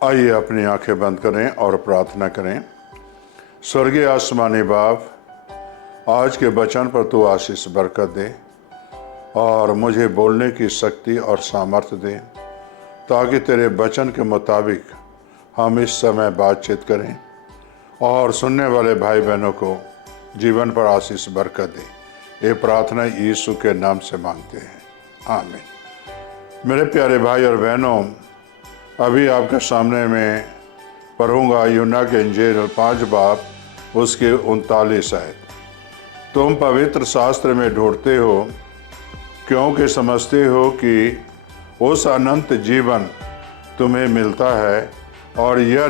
आइए अपनी आंखें बंद करें और प्रार्थना करें। स्वर्गीय आसमानी बाप, आज के वचन पर तू आशीष बरकत दे और मुझे बोलने की शक्ति और सामर्थ्य दे, ताकि तेरे वचन के मुताबिक हम इस समय बातचीत करें और सुनने वाले भाई बहनों को जीवन पर आशीष बरकत दे। ये प्रार्थना यीशु के नाम से मांगते हैं, आमीन। मेरे प्यारे भाई और बहनों, अभी आपके सामने मैं पढ़ूंगा यूहन्ना के इंजील 5 बाब उसके 39 आयत। तुम पवित्र शास्त्र में ढूंढते हो क्योंकि समझते हो कि उस अनंत जीवन तुम्हें मिलता है, और यह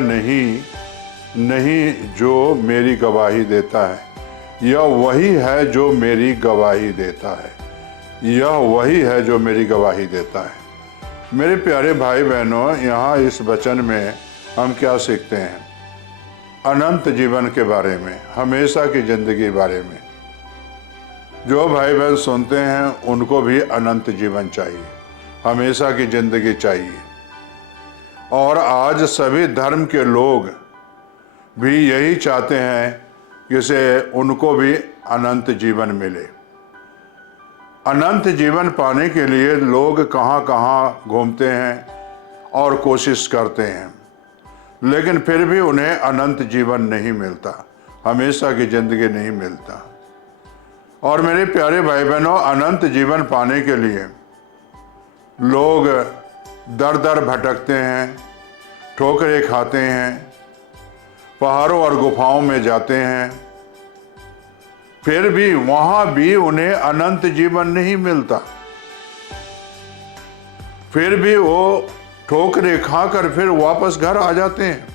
नहीं जो मेरी गवाही देता है, यह वही है जो मेरी गवाही देता है। यह वही है जो मेरी गवाही देता है। मेरे प्यारे भाई बहनों, यहाँ इस वचन में हम क्या सीखते हैं? अनंत जीवन के बारे में, हमेशा की जिंदगी के बारे में। जो भाई बहन सुनते हैं उनको भी अनंत जीवन चाहिए, हमेशा की जिंदगी चाहिए। और आज सभी धर्म के लोग भी यही चाहते हैं कि उनको भी अनंत जीवन मिले। अनंत जीवन पाने के लिए लोग कहाँ कहाँ घूमते हैं और कोशिश करते हैं, लेकिन फिर भी उन्हें अनंत जीवन नहीं मिलता, हमेशा की जिंदगी नहीं मिलता। और मेरे प्यारे भाई बहनों, अनंत जीवन पाने के लिए लोग दर दर भटकते हैं, ठोकरें खाते हैं, पहाड़ों और गुफाओं में जाते हैं, फिर भी वहां भी उन्हें अनंत जीवन नहीं मिलता। फिर भी वो ठोकरें खाकर फिर वापस घर आ जाते हैं।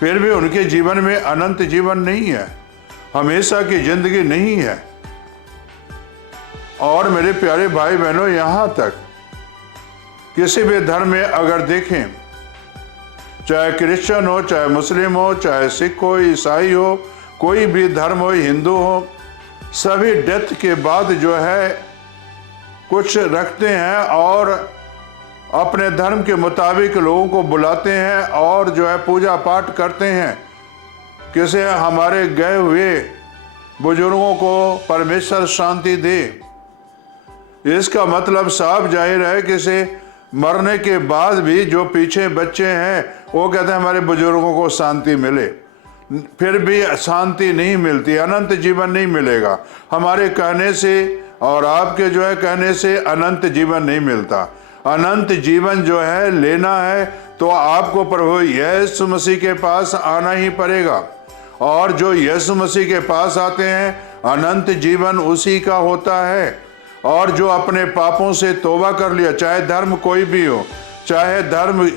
फिर भी उनके जीवन में अनंत जीवन नहीं है, हमेशा की जिंदगी नहीं है। और मेरे प्यारे भाई बहनों, यहां तक किसी भी धर्म में अगर देखें, चाहे क्रिश्चियन हो, चाहे मुस्लिम हो, चाहे सिख हो, ईसाई हो, कोई भी धर्म हो, हिंदू हो, सभी डेथ के बाद जो है कुछ रखते हैं और अपने धर्म के मुताबिक लोगों को बुलाते हैं और जो है पूजा पाठ करते हैं कि हमारे गए हुए बुजुर्गों को परमेश्वर शांति दे। इसका मतलब साफ जाहिर है कि मरने के बाद भी जो पीछे बच्चे हैं वो कहते हैं हमारे बुजुर्गों को शांति मिले, फिर भी शांति नहीं मिलती, अनंत जीवन नहीं मिलेगा। हमारे कहने से और आपके जो है कहने से अनंत जीवन नहीं मिलता। अनंत जीवन जो है लेना है तो आपको प्रभु यीशु मसीह के पास आना ही पड़ेगा। और जो यीशु मसीह के पास आते हैं, अनंत जीवन उसी का होता है। और जो अपने पापों से तौबा कर लिया, चाहे धर्म कोई भी हो, चाहे धर्म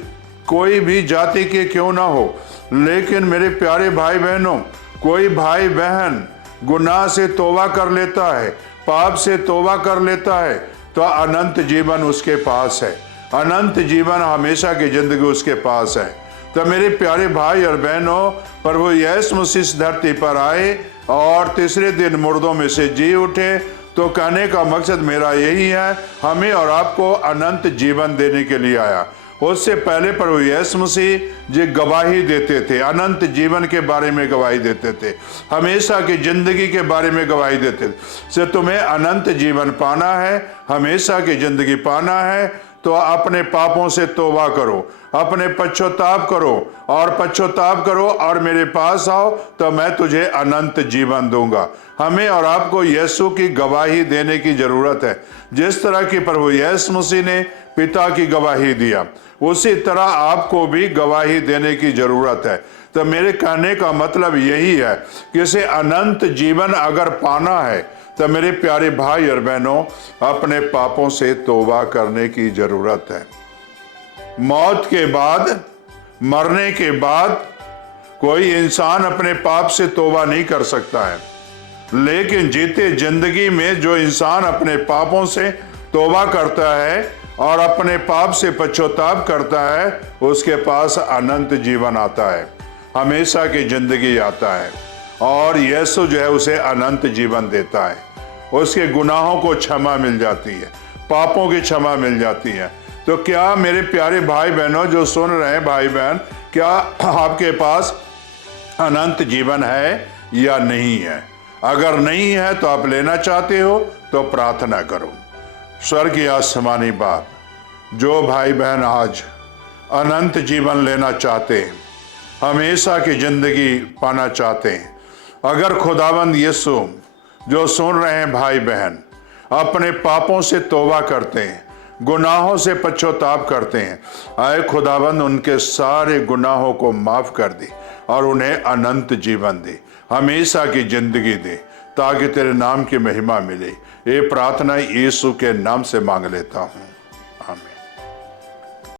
कोई भी जाति के क्यों ना हो, लेकिन मेरे प्यारे भाई बहनों, कोई भाई बहन गुनाह से तौबा कर लेता है, पाप से तौबा कर लेता है, तो अनंत जीवन उसके पास है। अनंत जीवन, हमेशा की जिंदगी उसके पास है। तो मेरे प्यारे भाई और बहनों, प्रभु यीशु मसीह इस धरती पर आए और तीसरे दिन मुर्दों में से जी उठे। तो कहने का मकसद मेरा यही है, हमें और आपको अनंत जीवन देने के लिए आया। उससे पहले प्रभु यीशु मसीह जी गवाही देते थे, अनंत जीवन के बारे में गवाही देते थे, हमेशा की जिंदगी के बारे में गवाही देते थे। तुम्हें अनंत जीवन पाना है, हमेशा की जिंदगी पाना है, तो अपने पापों से तौबा करो, अपने पश्चाताप करो और मेरे पास आओ, तो मैं तुझे अनंत जीवन दूंगा। हमें और आपको यीशु की गवाही देने की जरूरत है। जिस तरह की प्रभु यीशु मसीह ने पिता की गवाही दिया, उसी तरह आपको भी गवाही देने की जरूरत है। तो मेरे कहने का मतलब यही है कि इसे अनंत जीवन अगर पाना है, तो मेरे प्यारे भाई और बहनों, अपने पापों से तौबा करने की जरूरत है। मौत के बाद, मरने के बाद कोई इंसान अपने पाप से तौबा नहीं कर सकता है, लेकिन जीते जिंदगी में जो इंसान अपने पापों से तौबा करता है और अपने पाप से पश्चाताप करता है, उसके पास अनंत जीवन आता है, हमेशा की जिंदगी आता है। और यीशु जो है उसे अनंत जीवन देता है। उसके गुनाहों को क्षमा मिल जाती है, पापों की क्षमा मिल जाती है। तो क्या मेरे प्यारे भाई बहनों जो सुन रहे हैं भाई बहन, क्या आपके पास अनंत जीवन है या नहीं है? अगर नहीं है तो आप लेना चाहते हो तो प्रार्थना करो। स्वर्गीय आसमानी बाप, जो भाई बहन आज अनंत जीवन लेना चाहते हैं, हमेशा की जिंदगी पाना चाहते हैं, अगर खुदावंद यीशु जो सुन रहे हैं भाई बहन अपने पापों से तौबा करते हैं, गुनाहों से पश्चाताप करते हैं, आए खुदावंद उनके सारे गुनाहों को माफ कर दे और उन्हें अनंत जीवन दे, हमेशा की जिंदगी दे, ताकि तेरे नाम की महिमा मिले। ये प्रार्थना यीशु के नाम से मांग लेता हूँ।